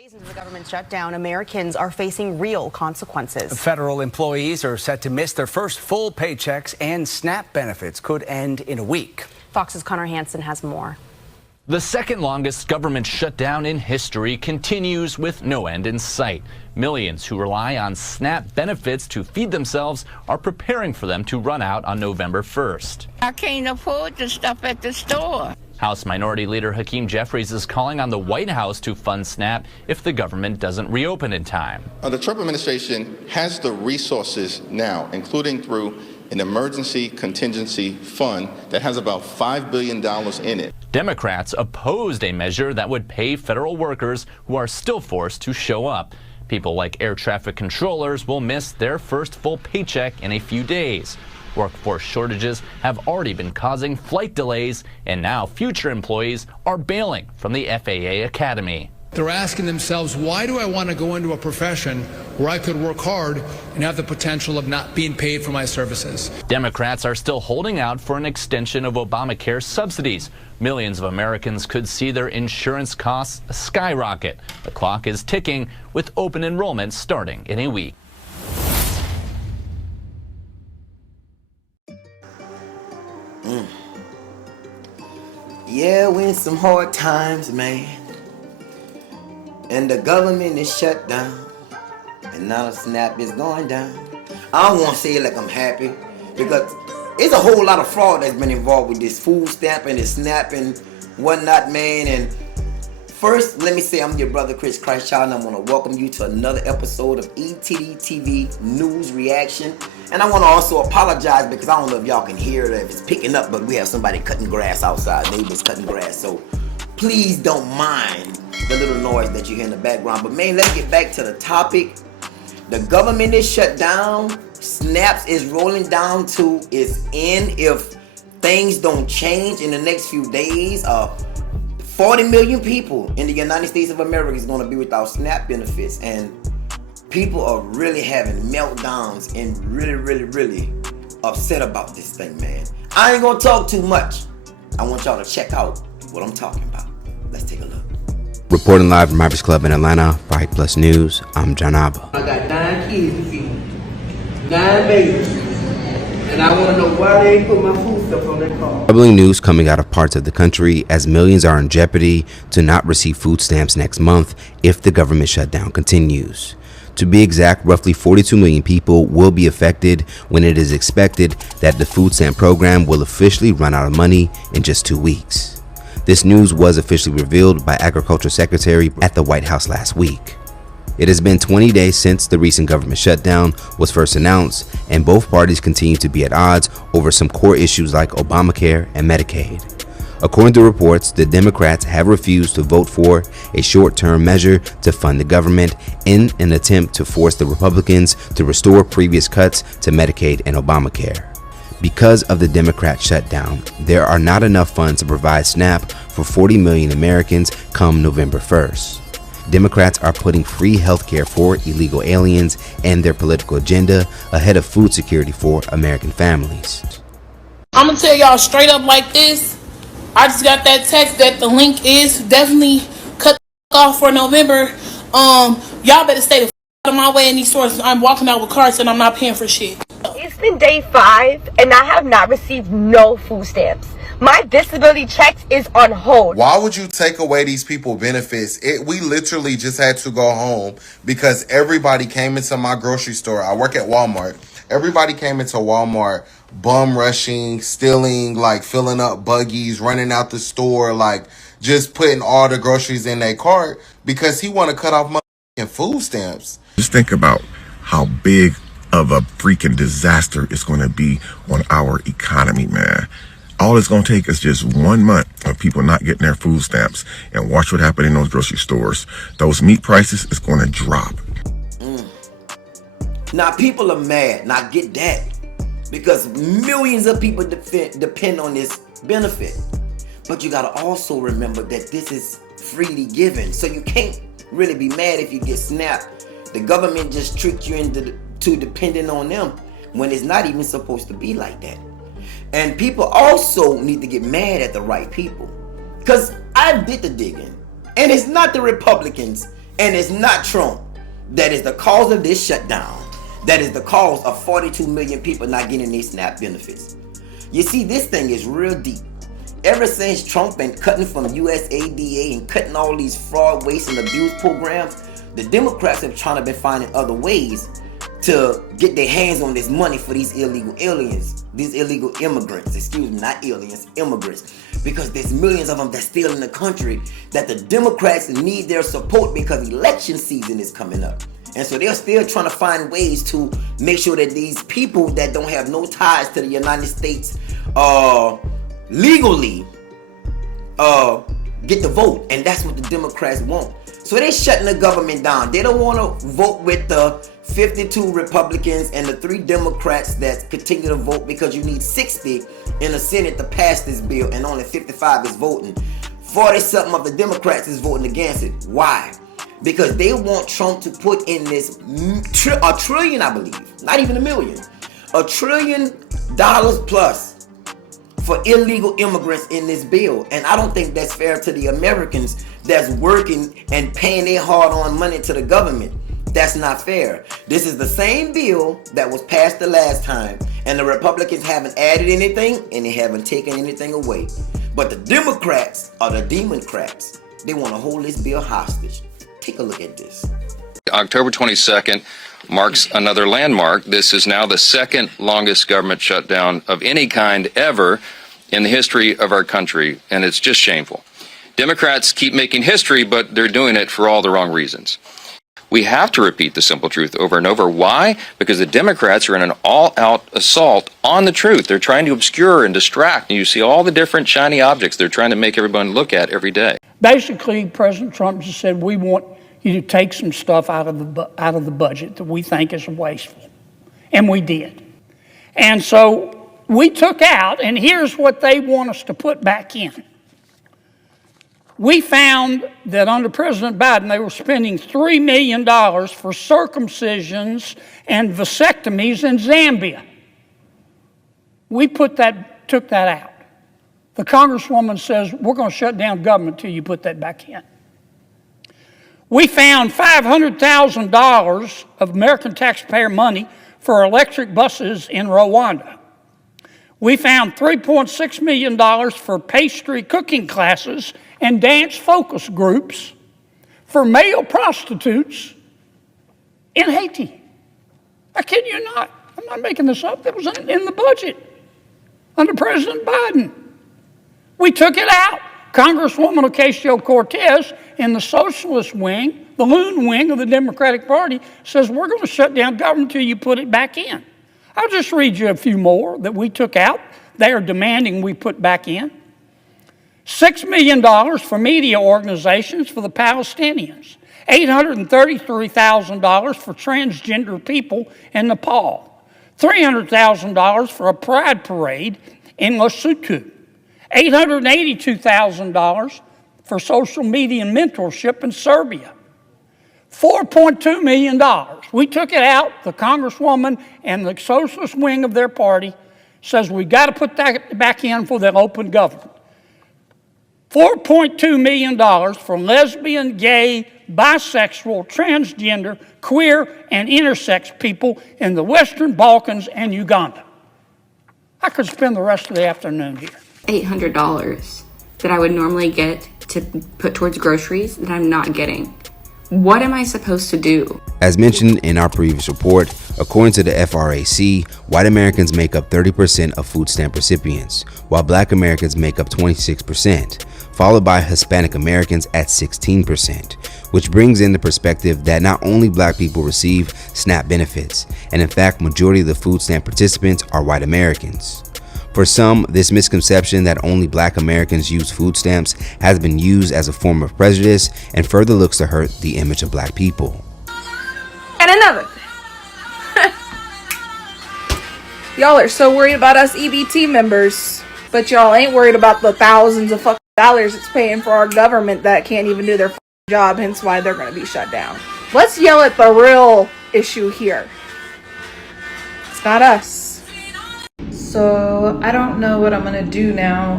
Days into the government shutdown, Americans are facing real consequences. Federal employees are set to miss their first full paychecks, and SNAP benefits could end in a week. Fox's Connor Hansen has more. The second longest government shutdown in history continues with no end in sight. Millions who rely on SNAP benefits to feed themselves are preparing for them to run out on November 1st. I can't afford the stuff at the store. House Minority Leader Hakeem Jeffries is calling on the White House to fund SNAP if the government doesn't reopen in time. The Trump administration has the resources now, including through an emergency contingency fund that has about $5 billion in it. Democrats opposed a measure that would pay federal workers who are still forced to show up. People like air traffic controllers will miss their first full paycheck in a few days. Workforce shortages have already been causing flight delays, and now future employees are bailing from the FAA Academy. They're asking themselves, why do I want to go into a profession where I could work hard and have the potential of not being paid for my services? Democrats are still holding out for an extension of Obamacare subsidies. Millions of Americans could see their insurance costs skyrocket. The clock is ticking, with open enrollment starting in a week. Yeah, we're in some hard times, man. And the government is shut down. And now the SNAP is going down. I don't want to say it like I'm happy, because there's a whole lot of fraud that's been involved with this food stamp and this SNAP and whatnot, man. And first, let me say I'm your brother Chris Christchild, and I want to welcome you to another episode of ETD TV News Reaction. And I want to also apologize because I don't know if y'all can hear it, if it's picking up, but we have somebody cutting grass outside, neighbors cutting grass. So please don't mind the little noise that you hear in the background. But man, let's get back to the topic. The government is shut down. SNAPs is rolling down to its end if things don't change in the next few days. 40 million people in the United States of America is going to be without SNAP benefits, and people are really having meltdowns and really upset about this thing, man. I ain't gonna talk too much. I want y'all to check out what I'm talking about. Let's take a look. Reporting live from Ivers Club in Atlanta, for Hype Plus News, I'm John Abba. I got 9 kids to feed, 9 babies, and I want to know why they ain't put my food stuff on their car. Troubling news coming out of parts of the country as millions are in jeopardy to not receive food stamps next month if the government shutdown continues. To be exact, roughly 42 million people will be affected when it is expected that the food stamp program will officially run out of money in just 2 weeks. This news was officially revealed by Agriculture Secretary at the White House last week. It has been 20 days since the recent government shutdown was first announced, and both parties continue to be at odds over some core issues like Obamacare and Medicaid. According to reports, the Democrats have refused to vote for a short-term measure to fund the government in an attempt to force the Republicans to restore previous cuts to Medicaid and Obamacare. Because of the Democrat shutdown, there are not enough funds to provide SNAP for 40 million Americans come November 1st. Democrats are putting free health care for illegal aliens and their political agenda ahead of food security for American families. I'm gonna tell y'all straight up like this. I just got that text that the link is definitely cut off for November. Y'all better stay the out of my way in these stores. I'm walking out with carts and I'm not paying for shit. It's been day 5 and I have not received no food stamps. My disability checks is on hold. Why would you take away these people benefits? We literally just had to go home because everybody came into my grocery store. I work at Walmart. Everybody came into Walmart bum rushing, stealing, like filling up buggies, running out the store, like just putting all the groceries in their cart because he want to cut off motherfucking food stamps. Just think about how big of a freaking disaster it's going to be on our economy, man. All it's going to take is just 1 month of people not getting their food stamps, and watch what happens in those grocery stores. Those meat prices is going to drop. Now people are mad. Now get that. Because millions of people depend on this benefit. But you gotta also remember that this is freely given. So you can't really be mad if you get SNAP. The government just tricked you into depending on them when it's not even supposed to be like that. And people also need to get mad at the right people. Because I did the digging. And it's not the Republicans And it's not Trump that is the cause of this shutdown. That is the cause of 42 million people not getting their SNAP benefits. You see, this thing is real deep. Ever since Trump been cutting from USAID and cutting all these fraud, waste, and abuse programs, the Democrats have trying to be finding other ways to get their hands on this money for these illegal aliens, these illegal immigrants, excuse me, not aliens, immigrants, because there's millions of them that's still in the country that the Democrats need their support because election season is coming up. And so they're still trying to find ways to make sure that these people that don't have no ties to the United States legally get the vote. And that's what the Democrats want. So they're shutting the government down. They don't want to vote with the 52 Republicans and the 3 Democrats that continue to vote, because you need 60 in the Senate to pass this bill and only 55 is voting. 40-something of the Democrats is voting against it. Why? Because they want Trump to put in this a trillion, I believe, not even a million, $1 trillion plus for illegal immigrants in this bill. And I don't think that's fair to the Americans that's working and paying their hard-earned money to the government. That's not fair. This is the same bill that was passed the last time, and the Republicans haven't added anything and they haven't taken anything away. But the Democrats are the Democrats. They want to hold this bill hostage. Take a look at this. October 22nd marks another landmark. This is now the second longest government shutdown of any kind ever in the history of our country, and it's just shameful. Democrats keep making history, but they're doing it for all the wrong reasons. We have to repeat the simple truth over and over. Why? Because the Democrats are in an all-out assault on the truth. They're trying to obscure and distract, and you see all the different shiny objects they're trying to make everyone look at every day. Basically, President Trump just said, we want you to take some stuff out of the budget that we think is wasteful. And we did. And so we took out, and here's what they want us to put back in. We found that under President Biden, they were spending $3 million for circumcisions and vasectomies in Zambia. We took that out. The Congresswoman says, we're going to shut down government until you put that back in. We found $500,000 of American taxpayer money for electric buses in Rwanda. We found $3.6 million for pastry cooking classes and dance focus groups for male prostitutes in Haiti. I kid you not. I'm not making this up. It was in the budget under President Biden. We took it out. Congresswoman Ocasio-Cortez in the socialist wing, the loon wing of the Democratic Party, says we're going to shut down government until you put it back in. I'll just read you a few more that we took out. They are demanding we put back in. $6 million for media organizations for the Palestinians. $833,000 for transgender people in Nepal. $300,000 for a pride parade in Lesotho. $882,000 for social media mentorship in Serbia. $4.2 million. We took it out. The Congresswoman and the socialist wing of their party says we got to put that back in for the open government. $4.2 million for lesbian, gay, bisexual, transgender, queer, and intersex people in the Western Balkans and Uganda. I could spend the rest of the afternoon here. $800 that I would normally get to put towards groceries that I'm not getting. What am I supposed to do? As mentioned in our previous report, according to the FRAC, white Americans make up 30% of food stamp recipients, while black Americans make up 26%, followed by Hispanic Americans at 16%, which brings in the perspective that not only black people receive SNAP benefits, and in fact, majority of the food stamp participants are white Americans. For some, this misconception that only black Americans use food stamps has been used as a form of prejudice and further looks to hurt the image of black people. And another thing. Y'all are so worried about us EBT members, but y'all ain't worried about the thousands of fucking dollars it's paying for our government that can't even do their fucking job, hence why they're going to be shut down. Let's yell at the real issue here. It's not us. So I don't know what I'm gonna do now.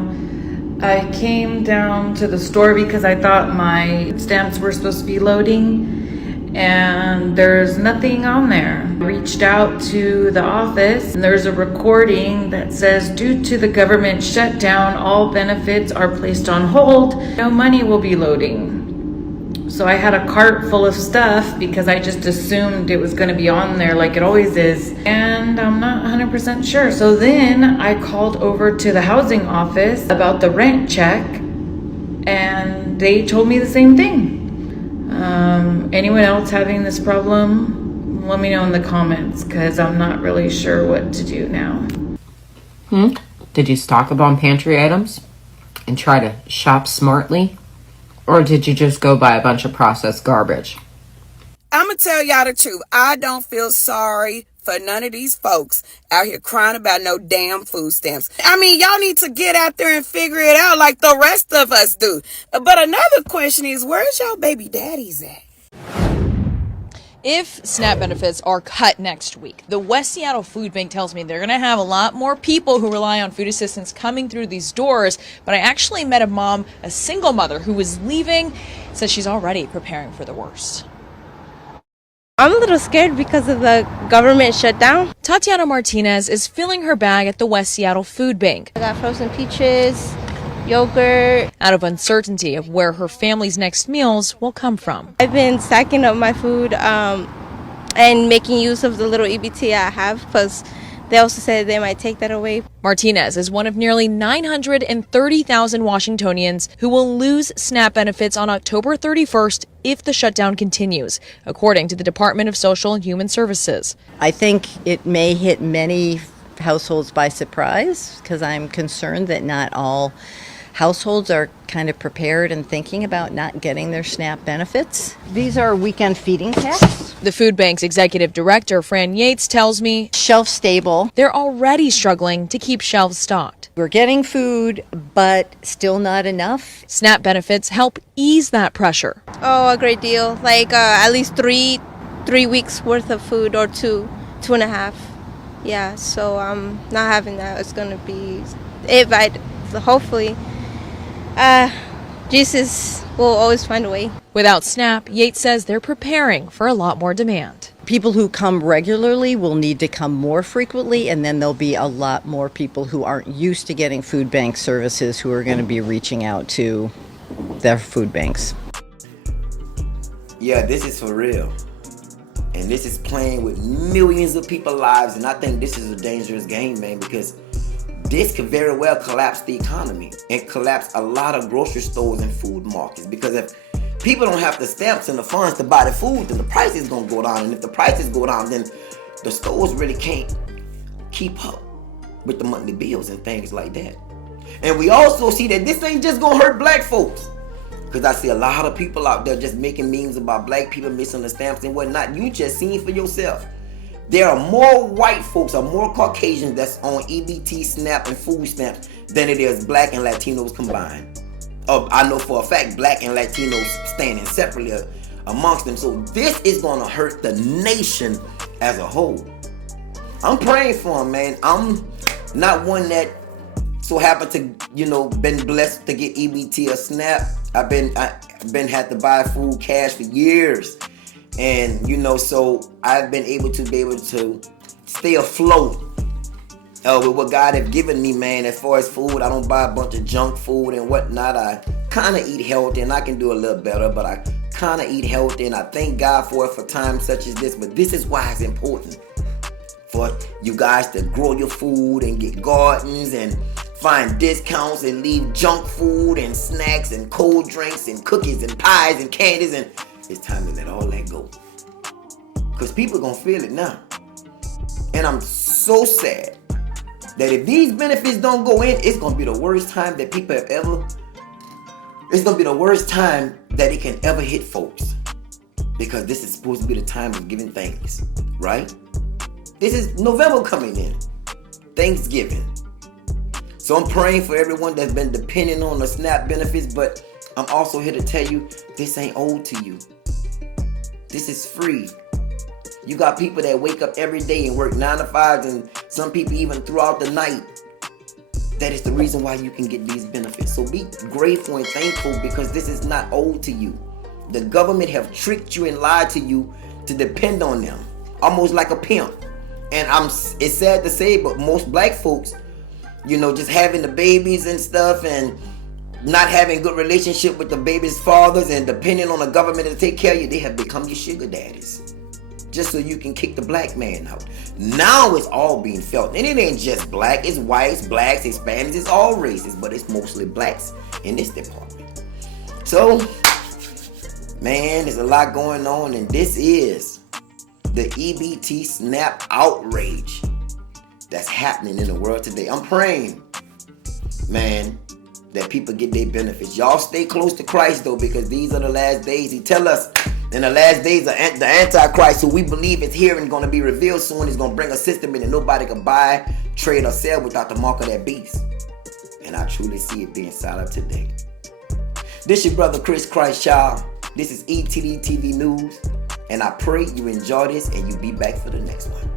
I came down to the store because I thought my stamps were supposed to be loading, and there's nothing on there. I reached out to the office, and there's a recording that says, due to the government shutdown, all benefits are placed on hold. No money will be loading. So I had a cart full of stuff because I just assumed it was going to be on there like it always is. And I'm not 100% sure. So then I called over to the housing office about the rent check, and they told me the same thing. Anyone else having this problem? Let me know in the comments, because I'm not really sure what to do now. Did you stock up on pantry items and try to shop smartly? Or did you just go buy a bunch of processed garbage? I'm going to tell y'all the truth. I don't feel sorry for none of these folks out here crying about no damn food stamps. I mean, y'all need to get out there and figure it out like the rest of us do. But another question is, where's y'all baby daddies at? If SNAP benefits are cut next week, the West Seattle Food Bank tells me they're going to have a lot more people who rely on food assistance coming through these doors. But I actually met a single mother who was leaving, says she's already preparing for the worst. I'm a little scared because of the government shutdown. Tatiana Martinez is filling her bag at the West Seattle Food Bank. I got frozen peaches, yogurt. Out of uncertainty of where her family's next meals will come from. I've been stacking up my food and making use of the little EBT I have, because they also said they might take that away. Martinez is one of nearly 930,000 Washingtonians who will lose SNAP benefits on October 31st if the shutdown continues, according to the Department of Social and Human Services. I think it may hit many households by surprise, because I'm concerned that not all households are kind of prepared and thinking about not getting their SNAP benefits. These are weekend feeding packs. The food bank's executive director, Fran Yates, tells me shelf stable. They're already struggling to keep shelves stocked. We're getting food, but still not enough. SNAP benefits help ease that pressure. Oh, a great deal. Like at least three weeks worth of food, or two and a half. Yeah, so not having that is going to be, hopefully, Jesus will always find a way. Without SNAP, Yates says they're preparing for a lot more demand. People who come regularly will need to come more frequently, and then there'll be a lot more people who aren't used to getting food bank services who are going to be reaching out to their food banks. Yeah, this is for real. And this is playing with millions of people's lives, and I think this is a dangerous game, man, because this could very well collapse the economy and collapse a lot of grocery stores and food markets, because if people don't have the stamps and the funds to buy the food, then the price is going to go down, and if the prices go down, then the stores really can't keep up with the monthly bills and things like that. And we also see that this ain't just going to hurt black folks, because I see a lot of people out there just making memes about black people missing the stamps and whatnot. You just seen for yourself. There are more white folks or more Caucasians that's on EBT, SNAP, and food stamps than it is black and Latinos combined. I know for a fact black and Latinos standing separately amongst them. So this is going to hurt the nation as a whole. I'm praying for them, man. I'm not one that so happened to, been blessed to get EBT or SNAP. I've been had to buy food cash for years. And, so I've been able to stay afloat with what God has given me, man. As far as food, I don't buy a bunch of junk food and whatnot. I kind of eat healthy, and I can do a little better, but I kind of eat healthy, and I thank God for it for times such as this. But this is why it's important for you guys to grow your food and get gardens and find discounts and leave junk food and snacks and cold drinks and cookies and pies and candies, and it's time to let all that go. Because people are going to feel it now. And I'm so sad that if these benefits don't go in, it's going to be the worst time that people have ever, it's going to be the worst time that it can ever hit folks. Because this is supposed to be the time of giving thanks, right? This is November coming in. Thanksgiving. So I'm praying for everyone that's been depending on the SNAP benefits, but I'm also here to tell you, this ain't owed to you. This is free. You got people that wake up every day and work 9 to 5s, and some people even throughout the night. that is the reason why you can get these benefits. So be grateful and thankful, because this is not owed to you. The government have tricked you and lied to you to depend on them, almost like a pimp. And it's sad to say, but most black folks, you know, just having the babies and stuff and not having good relationship with the baby's fathers and depending on the government to take care of you, they have become your sugar daddies, just so you can kick the black man out. Now it's all being felt. And it ain't just black, it's whites, blacks, Hispanics, it's all races, but it's mostly blacks in this department. So, man, there's a lot going on, and this is the EBT SNAP outrage that's happening in the world today. I'm praying, man, that people get their benefits. Y'all stay close to Christ, though, because these are the last days. He tell us in the last days, the Antichrist, who we believe is here and going to be revealed soon, is going to bring a system in that nobody can buy, trade, or sell without the mark of that beast. And I truly see it being set up today. This your brother Chris Christ Child. This is ETD TV News. And I pray you enjoy this and you be back for the next one.